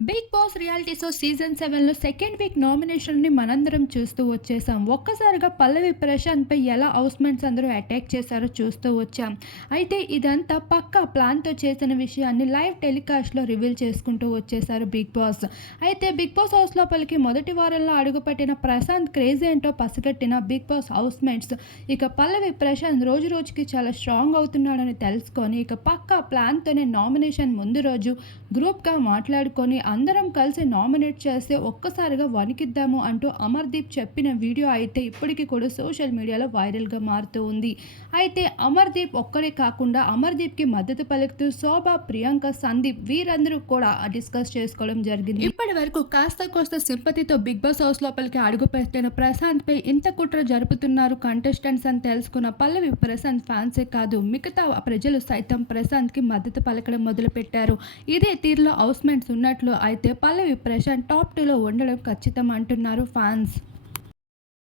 Big Boss reality show season 7లో second week నామినేషన్‌ని మనందరం చూస్తూ వచ్చేసాం. ఒక్కసారిగా పల్లవి ప్రశాంత్‌పై ఎలా హౌస్‌మేట్స్ అందరూ అటాక్ చేశారో చూస్తూ వచ్చాం. అయితే ఇదంతా పక్కా ప్లాన్‌తో చేసిన విషయాన్ని లైవ్ టెలికాస్ట్‌లో రివీల్ చేసుకుంటూ వచ్చేశారు బిగ్ బాస్. అయితే బిగ్ బాస్ హౌస్ లోపలికి మొదటి వారంలో అడుగుపెట్టిన ప్రశాంత్ క్రేజ్ ఏంటో పసిగట్టిన బిగ్ బాస్ హౌస్‌మేట్స్ ఇక పల్లవి ప్రశాంత్ రోజు రోజుకి చాలా స్ట్రాంగ్ అవుతున్నాడని తెలుసుకొని ఇక పక్కా ప్లాన్‌తోనే నామినేషన్ ముందు రోజు గ్రూప్‌గా మాట్లాడుకొని అందరం కలిసి నామినేట్ చేస్తే ఒక్కసారిగా వణికిద్దాము అంటూ అమర్‌దీప్ చెప్పిన వీడియో అయితే ఇప్పటికి కూడా సోషల్ మీడియాలో వైరల్‌గా మారుతూ ఉంది. అయితే అమర్‌దీప్ ఒక్కడే కాకుండా అమర్‌దీప్‌కి మద్దతు పలుకుతూ శోభ, ప్రియాంక, సందీప్ వీరందరూ కూడా డిస్కస్ చేసుకోవడం జరిగింది. ఇప్పటివరకు కాస్త కోస్త సింపతితో బిగ్ బాస్ హౌస్ లోపలికి అడుగుపెట్టిన ప్రశాంత్‌పై ఇంత కుట్ర జరుపుతున్నారు కంటెస్టెంట్స్ అని తెలుసుకున్న పల్లవి ప్రశాంత్ ఫ్యాన్సే కాదు మిగతా ప్రజలు సైతం ప్రశాంత్‌కి మద్దతు పలకడం మొదలుపెట్టారు. ఇదే తీరులో హౌస్‌మేట్స్ ఉన్నట్లు అయితే పల్లవి ప్రశాంత్ టాప్ 2లో ఉండడం ఖచ్చితం అంటున్నారు ఫ్యాన్స్.